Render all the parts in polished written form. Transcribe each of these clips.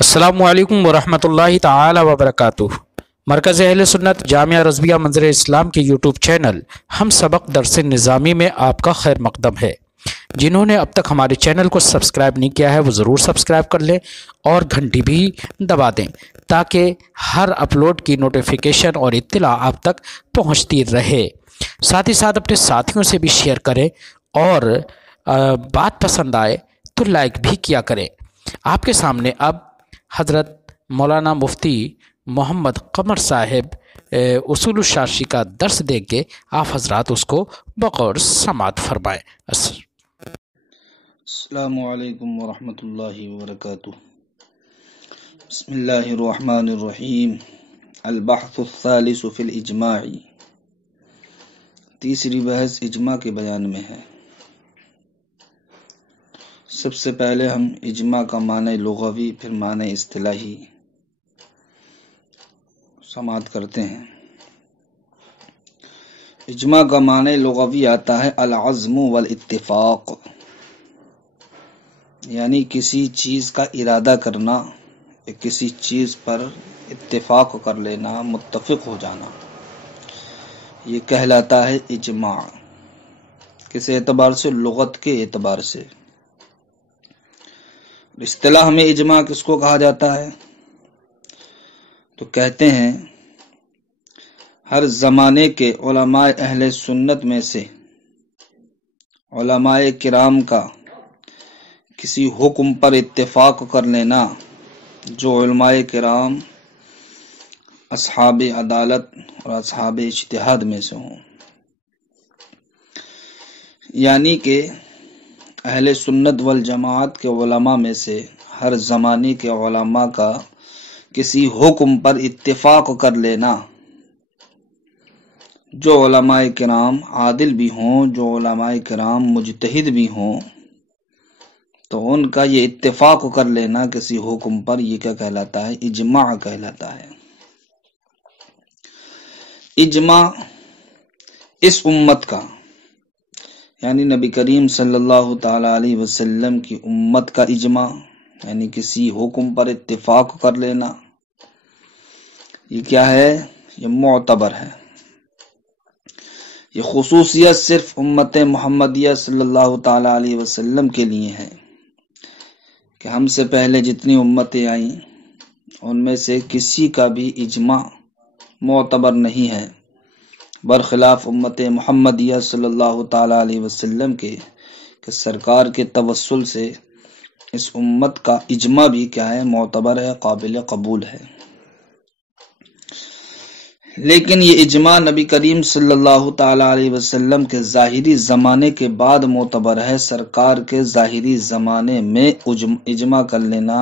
السلام علیکم ورحمۃ اللہ تعالی وبرکاتہ۔ مرکز اہل سنت جامعہ رضویہ منظر اسلام کے یوٹیوب چینل ہم سبق درس نظامی میں آپ کا خیر مقدم ہے۔ جنہوں نے اب تک ہمارے چینل کو سبسکرائب نہیں کیا ہے وہ ضرور سبسکرائب کر لیں اور گھنٹی بھی دبا دیں تاکہ ہر اپلوڈ کی نوٹیفیکیشن اور اطلاع آپ تک پہنچتی رہے۔ ساتھ ہی ساتھ اپنے ساتھیوں سے بھی شیئر کریں اور بات پسند آئے تو لائک بھی کیا کریں۔ آپ کے سامنے اب حضرت مولانا مفتی محمد قمر صاحب اصول الشاشی کا درس دیں گے، آپ حضرات اس کو بغور سماعت فرمائیں۔ السلام علیکم ورحمۃ اللہ وبرکاتہ۔ بسم اللہ الرحمن الرحیم۔ البحث الثالث فی الاجماع، تیسری بحث اجماع کے بیان میں ہے۔ سب سے پہلے ہم اجماع کا معنی لغوی پھر معنی اصطلاحی سماعت کرتے ہیں۔ اجماع کا معنی لغوی آتا ہے العزم والاتفاق، یعنی کسی چیز کا ارادہ کرنا، کسی چیز پر اتفاق کر لینا، متفق ہو جانا، یہ کہلاتا ہے اجماع۔ کس اعتبار سے؟ لغت کے اعتبار سے۔ اصطلاح میں اجماع کس کو کہا جاتا ہے؟ تو کہتے ہیں ہر زمانے کے علماء اہل سنت میں سے علماء کرام کا کسی حکم پر اتفاق کر لینا جو علماء کرام اصحاب عدالت اور اصحاب اجتہاد میں سے ہوں، یعنی کہ اہل سنت والجماعت کے علماء میں سے ہر زمانے کے علماء کا کسی حکم پر اتفاق کر لینا جو علماء کرام عادل بھی ہوں، جو علماء کرام مجتہد بھی ہوں، تو ان کا یہ اتفاق کر لینا کسی حکم پر، یہ کیا کہلاتا ہے؟ اجماع کہلاتا ہے۔ اجماع اس امت کا، یعنی نبی کریم صلی اللہ تعالی علیہ وسلم کی امت کا اجماع، یعنی کسی حکم پر اتفاق کر لینا، یہ کیا ہے؟ یہ معتبر ہے۔ یہ خصوصیت صرف امت محمدیہ صلی اللہ تعالی علیہ وسلم کے لیے ہے کہ ہم سے پہلے جتنی امتیں آئیں ان میں سے کسی کا بھی اجماع معتبر نہیں ہے، برخلاف امت محمدیہ صلی اللہ تعالی علیہ وسلم کے کہ سرکار کے توسل سے اس امت کا اجماع بھی کیا ہے؟ معتبر ہے، قابل قبول ہے۔ لیکن یہ اجماع نبی کریم صلی اللہ تعالی علیہ وسلم کے ظاہری زمانے کے بعد معتبر ہے۔ سرکار کے ظاہری زمانے میں اجماع کر لینا،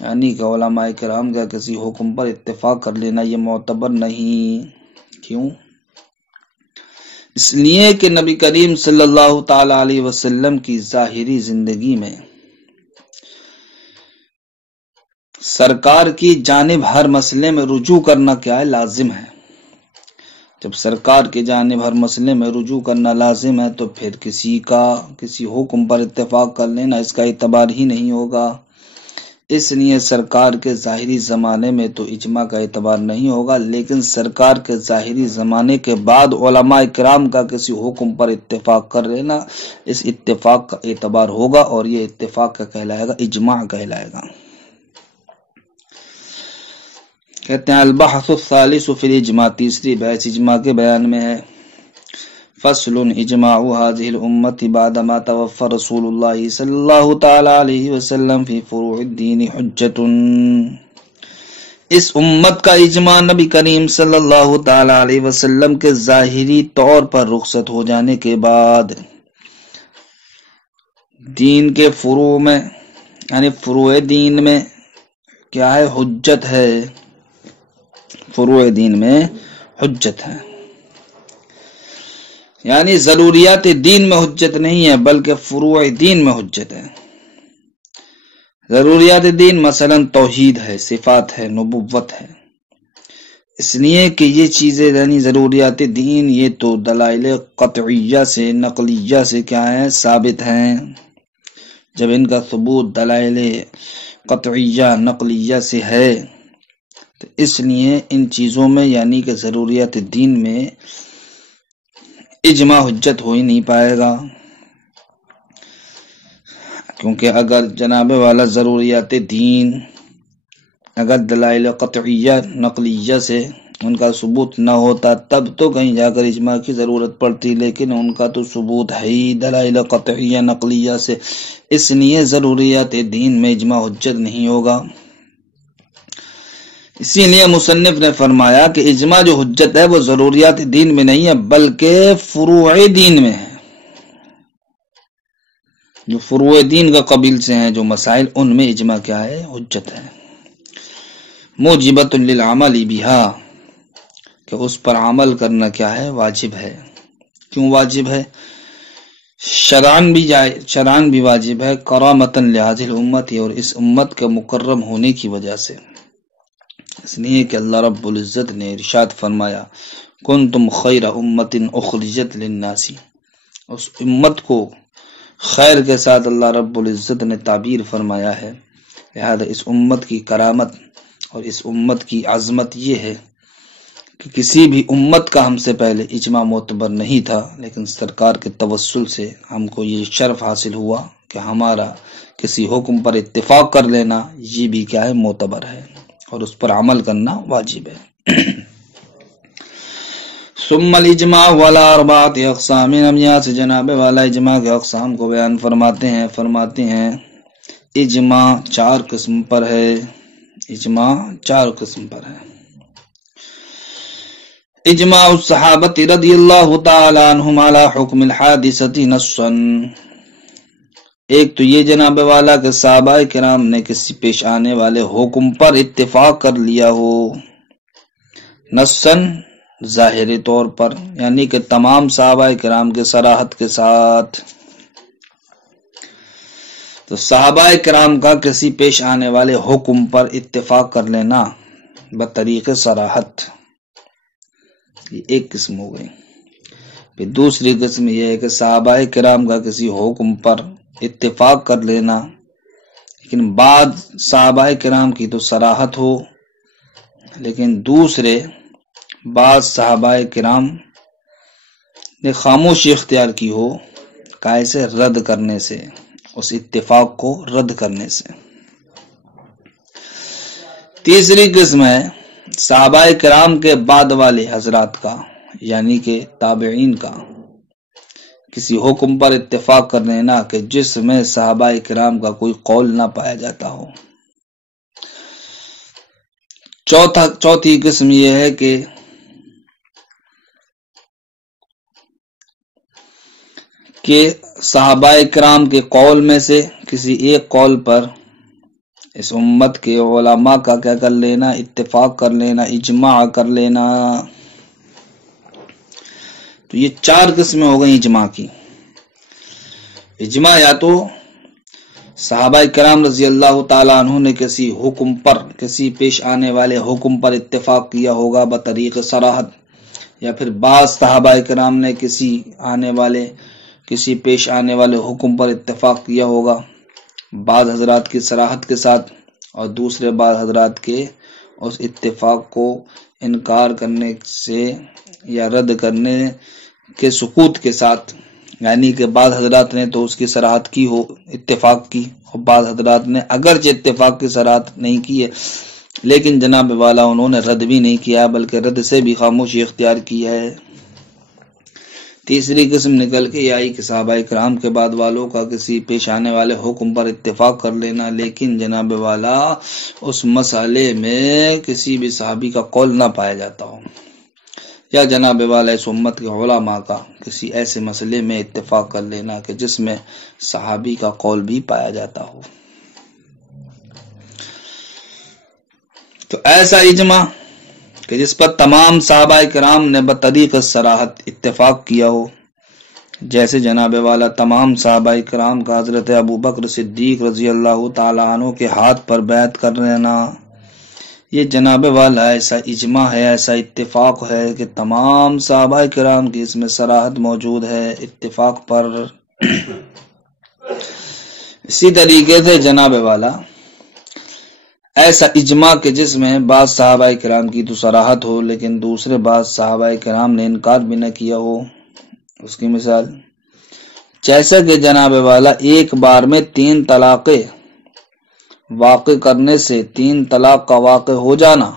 یعنی کہ علماء کرام کا کسی حکم پر اتفاق کر لینا، یہ معتبر نہیں۔ کیوں؟ اس لیے کہ نبی کریم صلی اللہ تعالی علیہ وسلم کی ظاہری زندگی میں سرکار کی جانب ہر مسئلے میں رجوع کرنا کیا ہے؟ لازم ہے۔ جب سرکار کی جانب ہر مسئلے میں رجوع کرنا لازم ہے تو پھر کسی حکم پر اتفاق کر لینا اس کا اعتبار ہی نہیں ہوگا۔ اس لیے سرکار کے ظاہری زمانے میں تو اجماع کا اعتبار نہیں ہوگا، لیکن سرکار کے ظاہری زمانے کے بعد علماء کرام کا کسی حکم پر اتفاق کر لینا، اس اتفاق کا اعتبار ہوگا اور یہ اتفاق کا کہلائے گا؟ اجماع کہلائے گا۔ کہتے ہیں البحث الثالث فی الاجماع، تیسری بحث اجماع کے بیان میں ہے۔ فصل اجماع هذه الامت بعدما توفى رسول اللہ صلی اللہ تعالی علیہ وسلم فی فروع الدین حجت، اس امت کا اجماع نبی کریم صلی اللہ تعالی علیہ وسلم کے ظاہری طور پر رخصت ہو جانے کے بعد دین کے فروع میں، یعنی فروع دین میں کیا ہے؟ حجت ہے۔ فروع دین میں حجت ہے، یعنی ضروریات دین میں حجت نہیں ہے بلکہ فروع دین میں حجت ہے۔ ضروریات دین مثلا توحید ہے، صفات ہے، نبوت ہے، اس لیے کہ یہ چیزیں یعنی ضروریات دین یہ تو دلائل قطعیہ سے، نقلیہ سے کیا ہے؟ ثابت ہیں۔ جب ان کا ثبوت دلائل قطعیہ نقلیہ سے ہے، تو اس لیے ان چیزوں میں یعنی کہ ضروریات دین میں اجماع حجت ہو ہی نہیں پائے گا، کیونکہ اگر جناب والا ضروریات دین اگر دلائل قطعیہ نقلیہ سے ان کا ثبوت نہ ہوتا تب تو کہیں جا کر اجماع کی ضرورت پڑتی، لیکن ان کا تو ثبوت ہے ہی دلائل قطعیہ نقلیہ سے، اس لیے ضروریات دین میں اجماع حجت نہیں ہوگا۔ اسی لیے مصنف نے فرمایا کہ اجماع جو حجت ہے وہ ضروریات دین میں نہیں ہے بلکہ فروع دین میں ہے، جو فروع دین کا قبیل سے ہیں جو مسائل ان میں اجماع کیا ہے؟ حجت ہے۔ موجبۃ للعمل بہا، کہ اس پر عمل کرنا کیا ہے؟ واجب ہے۔ کیوں واجب ہے؟ شرعاً بھی واجب ہے، کرامۃ لہذہ الامت، اور اس امت کے مکرم ہونے کی وجہ سے، اس لیے کہ اللہ رب العزت نے ارشاد فرمایا کنتم خیر امت اخرجت للناس، اس امت کو خیر کے ساتھ اللہ رب العزت نے تعبیر فرمایا ہے، لہذا اس امت کی کرامت اور اس امت کی عظمت یہ ہے کہ کسی بھی امت کا ہم سے پہلے اجماع معتبر نہیں تھا، لیکن سرکار کے توسل سے ہم کو یہ شرف حاصل ہوا کہ ہمارا کسی حکم پر اتفاق کر لینا یہ بھی کیا ہے؟ معتبر ہے، اور اس پر عمل کرنا واجب ہے۔ ثم الاجماع والا اربعۃ اقسام، ہم یہاں سے جناب والا اجماع کے اقسام کو بیان فرماتے ہیں اجماع 4 قسم پر ہے، اجماع 4 قسم پر ہے۔ اجماع الصحابہ رضی اللہ تعالی عنہم علی حکم الحادثۃ نصا، ایک تو یہ جناب والا کہ صحابہ کرام نے کسی پیش آنے والے حکم پر اتفاق کر لیا ہو، نصاً ظاہری طور پر، یعنی کہ تمام صحابہ کرام کے صراحت کے ساتھ، تو صحابہ کرام کا کسی پیش آنے والے حکم پر اتفاق کر لینا بطریق صراحت، یہ ایک قسم ہو گئی۔ پھر دوسری قسم یہ ہے کہ صحابہ کرام کا کسی حکم پر اتفاق کر لینا، لیکن بعض صحابہ کرام کی تو صراحت ہو، لیکن دوسرے بعض صحابہ کرام نے خاموشی اختیار کی ہو، کائے سے؟ رد کرنے سے، اس اتفاق کو رد کرنے سے۔ تیسری قسم ہے صحابہ کرام کے بعد والے حضرات کا، یعنی کہ تابعین کا، کسی حکم پر اتفاق کر لینا کہ جس میں صحابہ کرام کا کوئی قول نہ پایا جاتا ہو۔ چوتھی قسم یہ ہے کہ صحابہ کرام کے قول میں سے کسی ایک قول پر اس امت کے علماء کا کیا کر لینا؟ اتفاق کر لینا، اجماع کر لینا۔ تو یہ 4 قسمیں ہو گئی اجماع کی۔ اجماع یا تو صحابہ کرام رضی اللہ تعالیٰ عنہ نے کسی حکم پر، کسی پیش آنے والے حکم پر اتفاق کیا ہوگا بطریق صراحت، یا پھر بعض صحابہ کرام نے کسی پیش آنے والے حکم پر اتفاق کیا ہوگا بعض حضرات کی صراحت کے ساتھ، اور دوسرے بعض حضرات کے اس اتفاق کو انکار کرنے سے یا رد کرنے کے سکوت کے ساتھ، یعنی کہ بعض حضرات نے تو اس کی صراحت کی ہو، اتفاق کی، اور بعض حضرات نے اگرچہ اتفاق کی صراحت نہیں کی ہے لیکن جناب والا انہوں نے رد بھی نہیں کیا بلکہ رد سے بھی خاموشی اختیار کی ہے۔ تیسری قسم نکل کے آئی کہ صحابہ کرام کے بعد والوں کا کسی پیش آنے والے حکم پر اتفاق کر لینا، لیکن جناب والا اس مسئلے میں کسی بھی صحابی کا قول نہ پایا جاتا ہو، یا جناب والا اس امت کے علماء کا کسی ایسے مسئلے میں اتفاق کر لینا کہ جس میں صحابی کا قول بھی پایا جاتا ہو۔ تو ایسا اجماع کہ جس پر تمام صحابہ کرام نے بطریق صراحت اتفاق کیا ہو، جیسے جناب والا تمام صحابہ کرام کا حضرت ابوبکر صدیق رضی اللہ تعالیٰ عنہ کے ہاتھ پر بیعت کر لینا، یہ جناب والا ایسا اجماع ہے، ایسا اتفاق ہے کہ تمام صحابہ کرام کی اس میں صراحت موجود ہے اتفاق پر۔ اسی طریقے سے جناب والا ایسا اجماع کہ جس میں بعض صحابہ کرام کی تو صراحت ہو لیکن دوسرے بعض صحابہ کرام نے انکار بھی نہ کیا ہو. اس کی مثال جیسا کہ جناب والا ایک بار میں 3 طلاقیں واقع کرنے سے 3 طلاق کا واقع ہو جانا،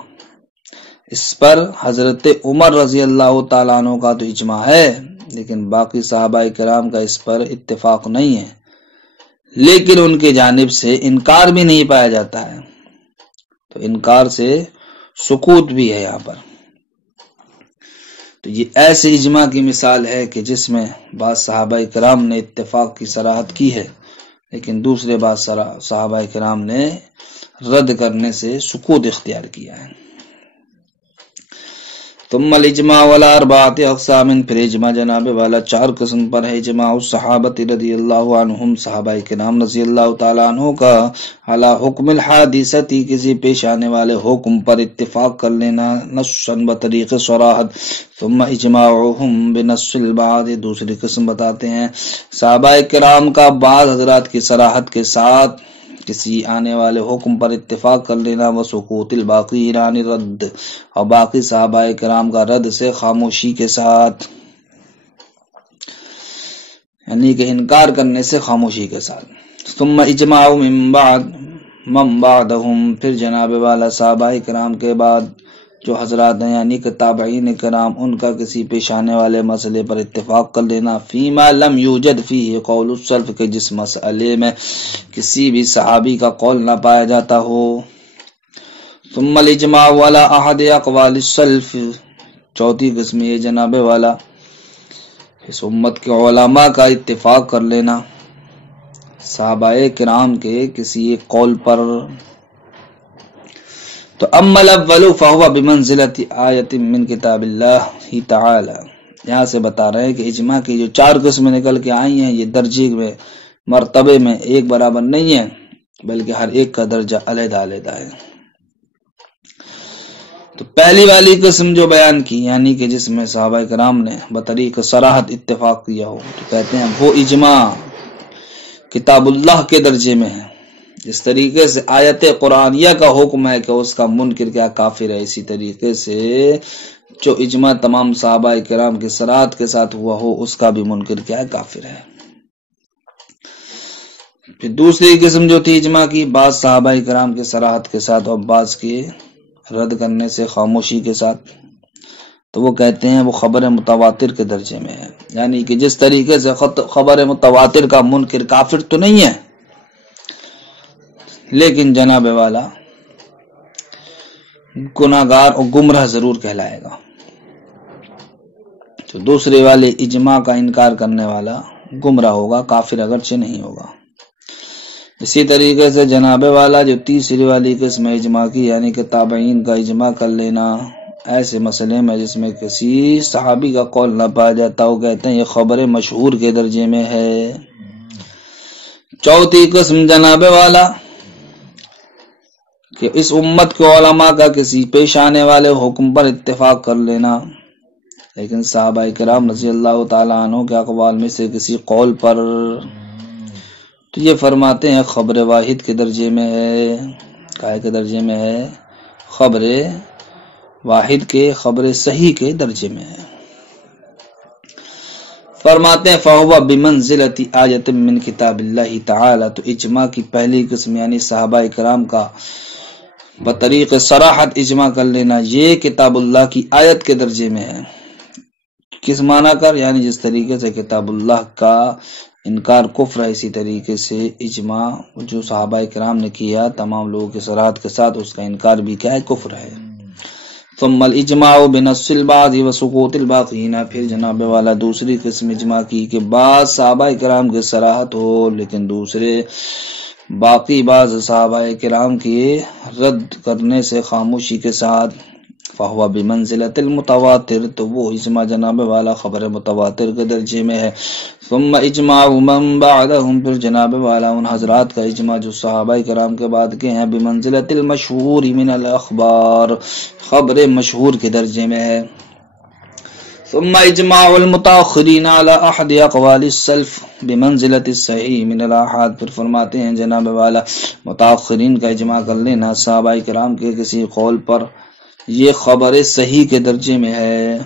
اس پر حضرت عمر رضی اللہ تعالیٰ عنہ کا تو اجماع ہے لیکن باقی صحابہ کرام کا اس پر اتفاق نہیں ہے، لیکن ان کی جانب سے انکار بھی نہیں پایا جاتا ہے، تو انکار سے سکوت بھی ہے یہاں پر. تو یہ ایسے اجماع کی مثال ہے کہ جس میں بعض صحابہ کرام نے اتفاق کی صراحت کی ہے لیکن دوسرے بعض صحابہ کرام نے رد کرنے سے سکوت اختیار کیا ہے. ثم الاجماع والا 4 اقسام، پھر اجماع جناب والا 4 قسم پر ہے. اجماع الصحابہ رضی اللہ عنہم، صحابہ کرام رضی اللہ تعالیٰ عنہ کا علی حکم الحادثتی، کسی پیش آنے والے حکم پر اتفاق کر لینا، نصاً بطریق صراحت. ثم اجماعهم بنص البعض، دوسری قسم بتاتے ہیں صحابہ کرام کا بعض حضرات کی صراحت کے ساتھ کسی آنے والے حکم پر اتفاق کر لینا، وسکوت الباقین عن الرد، اور باقی صحابہ کرام کا رد سے خاموشی کے ساتھ، یعنی کہ انکار کرنے سے خاموشی کے ساتھ. ثم اجماع من بعدهم، پھر جناب والا صحابہ کرام کے بعد جو حضرات ہیں یعنی کہ تابعین کرام، ان کا کسی پیش آنے والے مسئلے پر اتفاق کر لینا، فیما لم یوجد فیہ قول السلف، کہ جس مسئلے میں کسی بھی صحابی کا قول نہ پایا جاتا ہو. ثم الاجماع والا احد اقوال السلف، چوتھی قسم یہ جناب والا اس امت کے علماء کا اتفاق کر لینا صحابہ کرام کے کسی ایک قول پر. تو اما الاول فهو بمنزلۃ آیۃ من کتاب اللہ تعالی، یہاں سے بتا رہے ہیں کہ اجماع کی جو 4 قسمیں نکل کے آئی ہیں یہ درجے میں مرتبے میں ایک برابر نہیں ہے بلکہ ہر ایک کا درجہ علیحدہ علیحدہ ہے. تو پہلی والی قسم جو بیان کی یعنی کہ جس میں صحابہ کرام نے بطریق صراحت اتفاق کیا ہو، تو کہتے ہیں وہ اجماع کتاب اللہ کے درجے میں ہے. جس طریقے سے آیت قرآنیہ کا حکم ہے کہ اس کا منکر کیا کافر ہے، اسی طریقے سے جو اجماع تمام صحابہ کرام کی صراحت کے ساتھ ہوا ہو اس کا بھی منکر کیا ہے کافر ہے. پھر دوسری قسم جو تھی اجماع کی بعض صحابہ کرام کی صراحت کے ساتھ اور بعض کے رد کرنے سے خاموشی کے ساتھ، تو وہ کہتے ہیں وہ خبر متواتر کے درجے میں ہے، یعنی کہ جس طریقے سے خبر متواتر کا منکر کافر تو نہیں ہے لیکن جناب والا گناہگار اور گمراہ ضرور کہلائے گا. تو دوسرے والے اجماع کا انکار کرنے والا گمراہ ہوگا، کافر اگرچہ نہیں ہوگا. اسی طریقے سے جناب والا جو تیسری والی قسم اجماع کی یعنی کہ تابعین کا اجماع کر لینا ایسے مسئلے میں جس میں کسی صحابی کا قول نہ پایا جاتا، وہ کہتے ہیں یہ خبر مشہور کے درجے میں ہے. چوتھی قسم جناب والا کہ اس امت کے علماء کا کسی پیش آنے والے حکم پر اتفاق کر لینا لیکن صحابہ کرام رضی اللہ تعالیٰ عنہ کے اقوال میں سے کسی قول پر، تو یہ فرماتے ہیں خبر واحد کے درجے میں ہے. کائے کے درجے میں ہے؟ خبر واحد کے، خبر صحیح کے درجے میں ہے. فرماتے ہیں فَهُوَ بِمَنزِلَةِ آیَةٍ مِّن کتاب اللہ تعالی. تو اجماع کی پہلی قسم یعنی صحابہ کرام کا بطریق صراحت اجماع کر لینا یہ کتاب اللہ کی آیت کے درجے میں ہے. کس معنی کر؟ یعنی جس طریقے سے کتاب اللہ کا انکار کفر ہے اسی طریقے سے اجماع جو صحابہ کرام نے کیا تمام لوگوں کی صراحت کے ساتھ اس کا انکار بھی کیا ہے کفر ہے. ثم الاجماع بنص البعض وسقوط الباقین. پھر جناب والا دوسری قسم اجماع کی کہ بعض صحابہ کرام کی صراحت ہو لیکن دوسرے باقی بعض صحابہ کرام کی رد کرنے سے خاموشی کے ساتھ. فہو بمنزلۃ المتواتر. تو وہ اجماع جناب والا خبر متواتر کے درجے میں ہے. ثم اجماع من بعدهم. پھر جناب والا ان حضرات کا اجماع جو صحابہ کرام کے بعد کے ہیں بمنزلۃ المشہور من الاخبار. خبر مشہور کے درجے میں ہے. ثم اجماع المتاخرین علی احد اقوال السلف بمنزلۃ الصحیح من الاحاد، پھر فرماتے ہیں جناب والا متاخرین کا اجماع کر لینا صحابہ کرام کے کسی قول پر یہ خبر صحیح کے درجے میں ہے،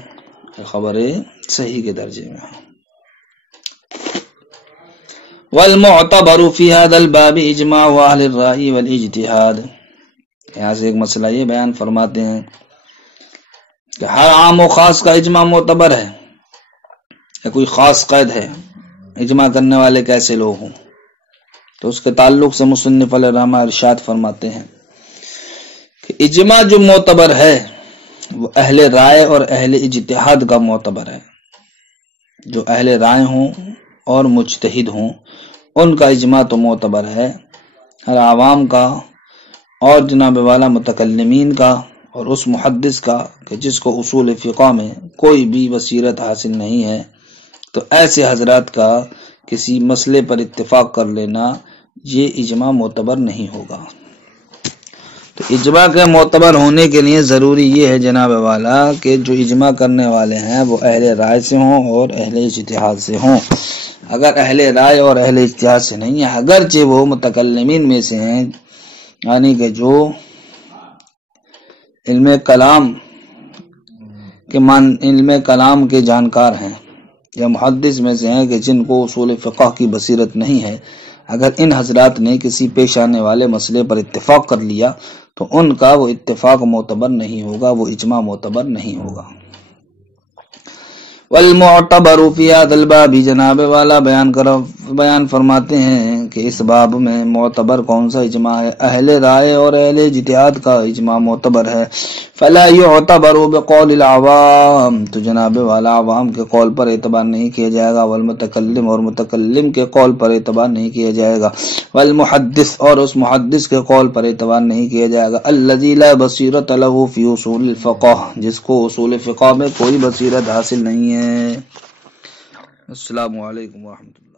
خبر صحیح کے درجے میں ہے۔ والمعتبر فی هذا الباب اجماع اہل الرأی والاجتہاد، یہاں سے ایک مسئلہ یہ بیان فرماتے ہیں کہ ہر عام و خاص کا اجماع معتبر ہے، یا کوئی خاص قید ہے، اجماع کرنے والے کیسے لوگ ہوں، تو اس کے تعلق سے مصنف علیہ الرحمہ ارشاد فرماتے ہیں کہ اجماع جو معتبر ہے وہ اہل رائے اور اہل اجتہاد کا معتبر ہے، جو اہل رائے ہوں اور مجتہد ہوں ان کا اجماع تو معتبر ہے، ہر عوام کا اور جناب والا متکلمین کا اور اس محدث کا کہ جس کو اصول فقہ میں کوئی بھی بصیرت حاصل نہیں ہے، تو ایسے حضرات کا کسی مسئلے پر اتفاق کر لینا یہ اجماع معتبر نہیں ہوگا۔ تو اجماع کے معتبر ہونے کے لیے ضروری یہ ہے جناب والا کہ جو اجماع کرنے والے ہیں وہ اہل رائے سے ہوں اور اہل اجتہاد سے ہوں۔ اگر اہل رائے اور اہل اجتہاد سے نہیں ہے، اگرچہ وہ متکلمین میں سے ہیں، یعنی کہ جو علم کلام کے جانکار ہیں، یا محدث میں سے ہیں کہ جن کو اصول فقہ کی بصیرت نہیں ہے، اگر ان حضرات نے کسی پیش آنے والے مسئلے پر اتفاق کر لیا تو ان کا وہ اتفاق معتبر نہیں ہوگا، وہ اجماع معتبر نہیں ہوگا۔ والمعتبر فی هذا الباب، جناب والا بیان فرماتے ہیں کہ اس باب میں معتبر کون سا اجماع ہے، اہل رائے اور اہل اجتہاد کا اجماع معتبر ہے۔ فلا يعتبر بقول العوام، تو جناب والا عوام کے قول پر اعتبار نہیں کیا جائے گا، والمتکلم اور متکلم کے قول پر اعتبار نہیں کیا جائے گا، والمحدث اور اس محدث کے قول پر اعتبار نہیں کیا جائے گا، الذی لا بصیرۃ له فی اصول الفقہ، جس کو اصول فقہ میں کوئی بصیرت حاصل نہیں ہے۔ السلام علیکم ورحمۃ اللہ۔